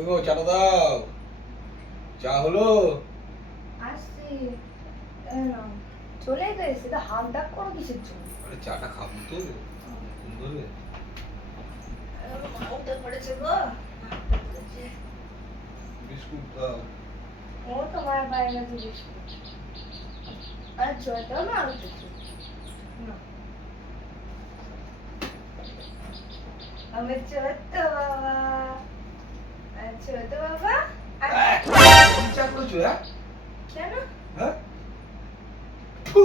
ও চাটা দাও। চা হলো? আসছি। চলে গেছে তো হাত ডাক করো কিসের জন্য? আরে চাটা খাবো তো। ফোন করবে? উঠে পড়েছে গো। বিস্কুট দাও। ও তো মায়ের বাইরে গেছে বিস্কুট। আর জয়টাও না আরো কিছু না। আমার ছোট্ট বাবা, ছোট বাবা। কি চা করেছো? হ্যাঁ কেন? হ্যাঁ ফু,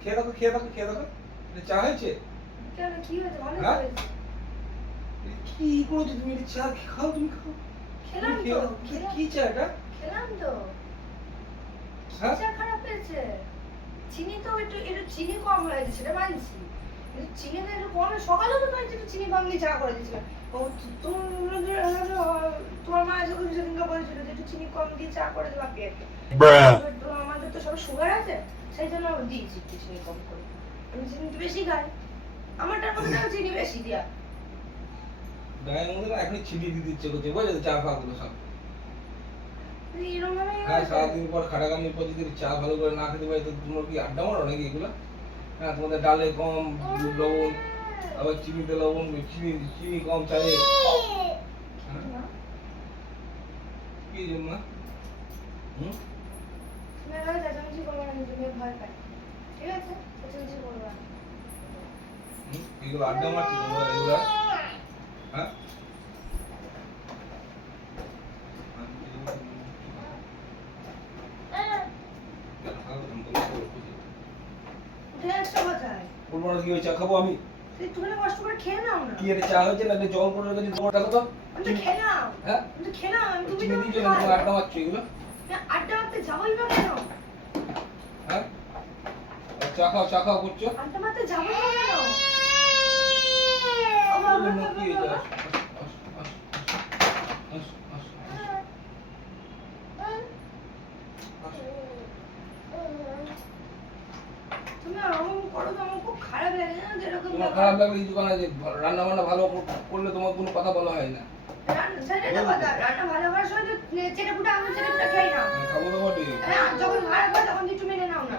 খেয়ে দেখো খেয়ে দেখো খেয়ে দেখো। চা হয়েছে? কেন কি হয়েছে? ভালো হ্যাঁ? হয়েছে। কি করেছো তুমি? চা খাও, তুমি খাও। খেলাম তুমি তো, খেয়ে কি চা এটা? খেলাম তো। হ্যাঁ? চা খারাপ হয়েছে। চিনি তো একটু একটু চিনি কম হয়েছে, সেটা মানছি। কিন্তু চিনিটা একটু কম, সকালেও তো মানছি একটু চিনি কম দিয়ে চা করে দিয়েছিল। ও তোমার মা এসে সেদিনকে বলেছিল যে একটু চিনি কম দিয়ে চা করে দেবা পেয়েছে। আমাদের তো সব সুগার আছে, সেই জন্য দিয়েছি একটু চিনি কম করে। আমি চিনি একটু বেশি খাই, আমারটার মধ্যে চিনি বেশি দিয়া। গায়ের মধ্যে না এখনই চিনি দিতে ইচ্ছে করছে, বুঝলে? চা ফা গুলো সব। এরকম ভাবে হ্যাঁ, সারাদিন পর খাটাখাটনির পর যদি চা ভালো করে না খেতে পারি তো তোমরা কি আড্ডা মারো নাকি এগুলো? হ্যাঁ, তোমাদের ডালে কম লবণ, আবার চিনিতে লবণ, চিনি চিনি কম চায়ে। হ্যাঁ? কি জন্য? হুম? তুমি এভাবে চেঁচামেচি করবে না, কিন্তু মেয়ে ভয় পায়। ঠিক আছে? চেঁচামেচি করবে না। এগুলো আড্ডা মারছো তোমরা এগুলা? হ্যাঁ? উঠে আসছো কোথায়? বলবো না কি ওই চা খাবো আমি? একটুখানি কষ্ট করে খেয়ে নাও না। কি এটা চা হয়েছে না জল করে রেখেছি তোমার টাকা তো? আমি তো খেলাম। হ্যাঁ? আমি তো খেলাম। তুমি চিনি তো দিয়েছো না তোমার আড্ডা মারছো এগুলো? আড্ডা মারতে যাবোই বা কেন? হ্যাঁ? আর চা খাও করছো? আড্ডা মারতে যাবোই বা কেন? ও এই বাবা, জন্য বাবা, কি এটা? বাবা। তুমি ওরকম করো তো আমার খুব খারাপ লাগে, জানো তো এরকম তোমার ব্যাপার। খারাপ লাগলে কিছু না, যে রান্না বান্না ভালো করলে তোমার কোনো কথা বলা হয় না। সেটাই তো কথা। রান্না ভালো করার সময় তো চেটেপুটে আমি চেটেপুটে খাই না। হ্যাঁ, খাবো তো বটে। হ্যাঁ, যখন খারাপ হয় তখন একটু মেনে নাও না।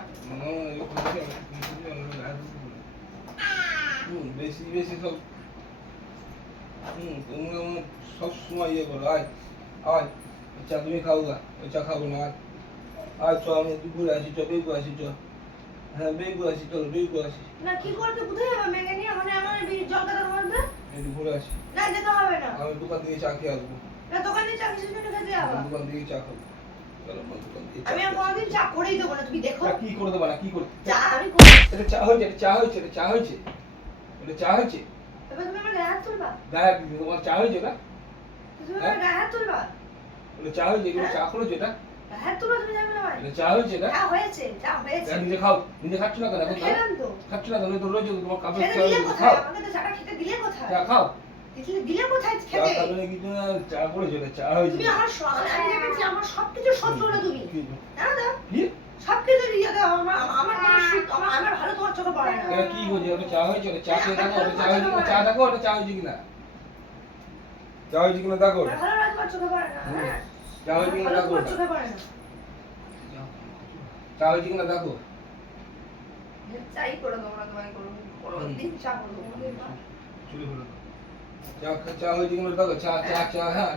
বেশি বেশি সব তোমরা সব সময় ইয়ে করো। আয় আয় চা তুমি খাও গা, ওই চা খাবো না। আয় চ, আমি দুপুরে আসি, চ বেগু আসি, চ। হ্যাঁ বেগু আসি, চলো বেগু আসি। না কি করতে কোথায় যাবে মেঘে নিয়ে? মানে আমার জল কাটার মধ্যে? এই দুপুরে আসি। না যেতে হবে না। আমি দোকান থেকে চা খেয়ে আসবো। না দোকানে চা কিসের জন্য খেতে যাবা? দোকান থেকে চা খাবো। চলো আমার দোকান থেকে চা আমি আর খেয়ে আসি। কোনোদিন চা করেই দেবো না, তুমি দেখো। চা কি করে দেবো না, কি করে? চা আমি করি। এটা চা হয়েছে, এটা চা হয়েছে, এটা চা হয়েছে, এটা চা হয়েছে। এবার তুমি আমার গায়ে হাত তুলবা? গায়ে তোমার চা হয়েছে না? তুমি আমার গায়ে হাত তুলবা? এটা চা হয়েছে, এগুলো চা করেছো এটা? গায়ে হাত তুলবা তুমি, যাবে না ভাই? এটা চা হয়েছে না? চা হয়েছে, চা হয়েছে। নিজে খাও, নিজে খাচ্ছ না কেন এখন? খেলাম তো। খাচ্ছ না কেন? তো রোজ তোমার কাপে খেতে চা দিলে হয়েছে, কোথায়? খাও। আমাকে তো চাটা খেতে দিলে কোথায়? চা খাও। দিলে কোথায় চা খেতে? খাবে না কিছু না, চা করেছো, এটা চা হয়েছে। তুমি আমার আমি দেখেছি আমার সবকিছু শত্রু না তুমি। কি? জানো তো? কি? সবকিছু নিয়ে দাও আমার আমার ভালো তোমার চোখে পড়ে না। এটা কি বলছি? এটা চা হয়েছে, এটা চা খেয়ে দেখো, এটা চা হয়েছে কিনা, চা দেখো, এটা চা হয়েছে কিনা। চা হয়েছে কিনা দেখো। আমার ভালো না তোমার চোখে পড়ে না। হ্যাঁ? চা হয়েছে কিনা ভালো দেখো। তোমার চোখে পড়ে না। চা হয়েছে কিনা দেখো। চাই করে দাও না, তোমায় করো দিন চা করে দাও। চুরি হলো। চা হয়েছে কিনা দেখো। চা হ্যাঁ,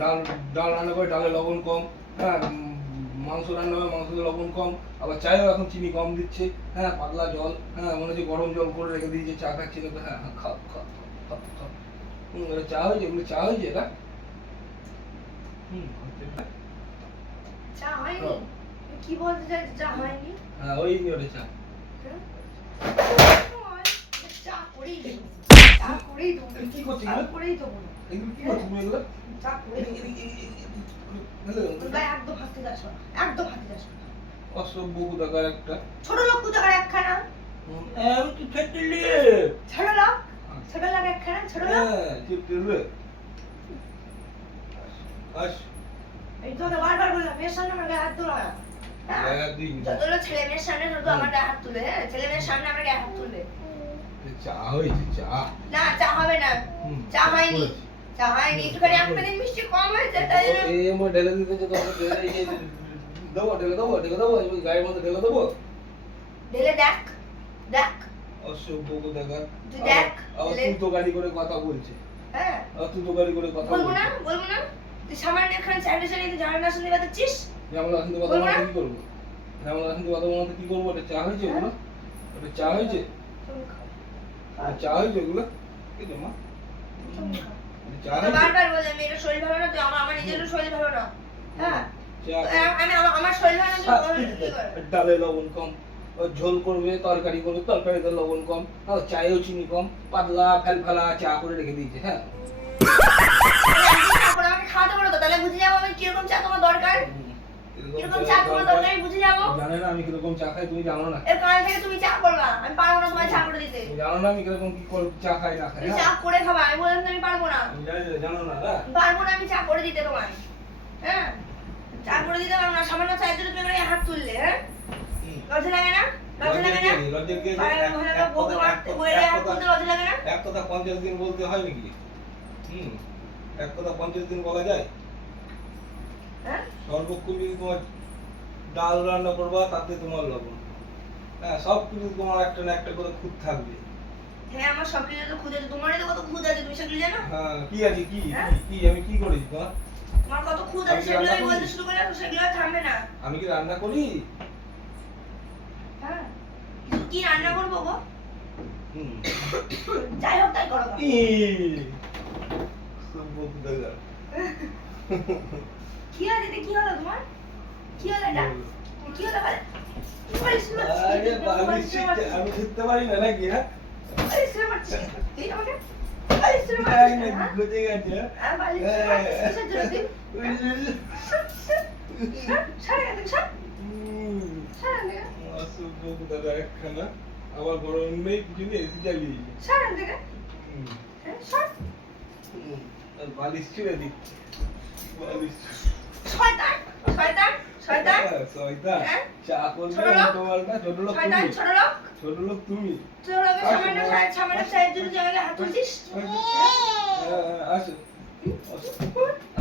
ডাল ডাল রান্না করে ডালে লবণ কম। হ্যাঁ, মাংস রান্না করে মাংসতে লবণ কম। আবার চায়েও এখন চিনি কম দিচ্ছে। হ্যাঁ, পাতলা জল, হ্যাঁ মনে হচ্ছে গরম জল করে রেখে দিয়েছে, চা খাচ্ছি না তো। হ্যাঁ হ্যাঁ, খাও খাও খাও খাও। এটা চা হয়েছে, এগুলো চা হয়েছে এটা। চা হয়নি? কি বলতে চাই চা হয়নি? হ্যাঁ ওই নিয়ে ওটা চা। চা করেই দেবো। চা করেই দেবো। কি করছিস চা এগুলো? করেই দেবো না। এগুলো কি করছিস তুমি এগুলো? চা করেই দেবো। গায়ে একদম হাতে যাস না। একদম হাতে যাস না। অসভ্য কোথাকার একটা। ছোট লোক কোথাকার একখানা। আমি তো ফেটলি। ছোট লোক? ছোট লোক একখানা, ছোট লোক? হ্যাঁ, ঠিক করবে। আস। এই তো বারবার বললাম মেয়ের সামনে আমার গায়ে হাত তোলা না। গায়ে হাত দিই। যতগুলো ছেলে মেয়ের সামনে শুধু আমার গায়ে হাত তুলে, হ্যাঁ ছেলে মেয়ের সামনে আমার গায়ে হাত তুলবে। চা হয়েছে চা। না চা হবে না। চা হয়নি। চা হয়নি, একটুখানি একটা দিন মিষ্টি কম হয়েছে, তাই জন্য এই মই ঢেলে দিতে যে তোমাকে ঢেলে দেবো এই গায়ের মধ্যে ঢেলে দেবো। ঢেলে দেখ, দেখ, অসভ্য কোথাকার। তুই দেখ, আবার ঢেলে- তুই তো গাড়ি করে কথা বলছে। হ্যাঁ, আবার তুই তো গাড়ি করে কথা বলবো না, বলছে। বলবো না, তুই সামান্য এখানে স্যানিটেশন নিতে জানা না শুনতে পাচ্ছিস? জামাল আসতে কথা বলবো না? বলতে কি করবো? জামাল আসতে কথা বলতে কি করবো? এটা চা হয়েছে হ্যাঁ? ওগুলো? এটা চা হয়েছে? তুমি খাও। এটা চা হয়েছে ওগুলো? কি রে মা? তুমি খাও। এটা চা তো হয়েছে? বারবার বললাম মেয়েটার শরীর ভালো না, তো আমার নিজেরও শরীর ভালো না। হ্যাঁ, চা তো আমি আমার শরীর ভালো না, তো আমি কি করব? ডালে লবণ কম, ও ঝোল করবে, তরকারি করবে, তরকারিতে লবণ কম, আর চায়েও চিনি কম, পাতলা ফেলফেলা চা করে রেখে দিয়েছে। হ্যাঁ, তারপর আমাকে খাওয়াতে পারো তো, তাহলে বুঝে যাবো আমি কিরকম চা তোমার দরকার। কিরকম চা তোমার দরকার আমি বুঝে যাবো। জানে না আমি কিরকম চা খাই, তুমি জানো না। এর কাল থেকে তুমি চা করবা, আমি পারবো না তোমায় চা করে দিতে। তুমি জানো না আমি কিরকম চা খাই না খাই। তুমি হ্যাঁ? চা করে খাবা, আমি বললাম তো আমি পারবো না। আমি জানি না, জানো না না? পারবো না আমি চা করে দিতে তোমায়। হ্যাঁ, চা করে দিতে পারবো না, সামান্য চায়ের জন্য তুমি আমার হাত তুললে। হ্যাঁ, লজ্জা লাগে না? লজ্জা লাগে না? লজ্জার কি? পায়ের মহিলাকে বউকে মারতে বইরে হাত তুলতে লজ্জা লাগে না? এক কথা 50 দিন বলতে হয় নাকি? এক কথা 50 দিন বলা যায়? হ্যাঁ, সর্বক্ষণ যদি তোমার ডাল রান্না করবা তাতে তোমার লবণ, হ্যাঁ সব কিছু তোমার একটা না একটা করে খুঁত থাকবে। হ্যাঁ, আমার সব কিছু তো খুঁজে আছে, তোমারই তো কত খুঁজে আছে, তুমি সেগুলো জানো? হ্যাঁ কি আছে কি হ্যাঁ? কি আমি কি করেছি তোমার? তোমার কত খুঁজ আমি আছে কি সেগুলো রান্না আমি করি? বলতে শুরু করলে তো সেগুলো আর থামবে না। আমি কি রান্না করি? হ্যাঁ, কি রান্না করবো গো? হুম। যাই হোক তাই করো গো। ই সব বলতে দেখা। কি হলো দিদি, কি হলো তোমার? কি হলো এটা? কি হলো বলে? কি বলিস না? আরে বালিশ শিখতে আমি শিখতে পারি না নাকি? হ্যাঁ বালিশ রে মারছিস। তুই আমাকে বালিশ রে এই মারছিস না, না? বুঝে গেছে। হ্যাঁ, বালিশ রে মারছিস কিসের জন্য তুই? সারা এখান থেকে সর। সারা এখান থেকে। অসভ্য কোথাকার একখানা। আবার গরম নেই কিছু নেই, এসি চালিয়ে দিয়েছে। সারা এখান থেকে। হ্যাঁ, সর। আর বালিশ ছিঁড়ে দিচ্ছে। বালিশ শয়তান, শয়তান, শয়তান। শয়তান। হ্যাঁ? চা করবে ছোট লোক। উল্টো পাল্টা, ছোট লোক শয়তান, তুমি। ছোট লোক। ছোট লোক তুমি। ছোট লোকের সামান্য চায়ের জন্য তুই আমাকে হাত তুলছিস? আসো।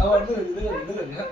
আবার দেখো, দেখো, দেখো, হ্যাঁ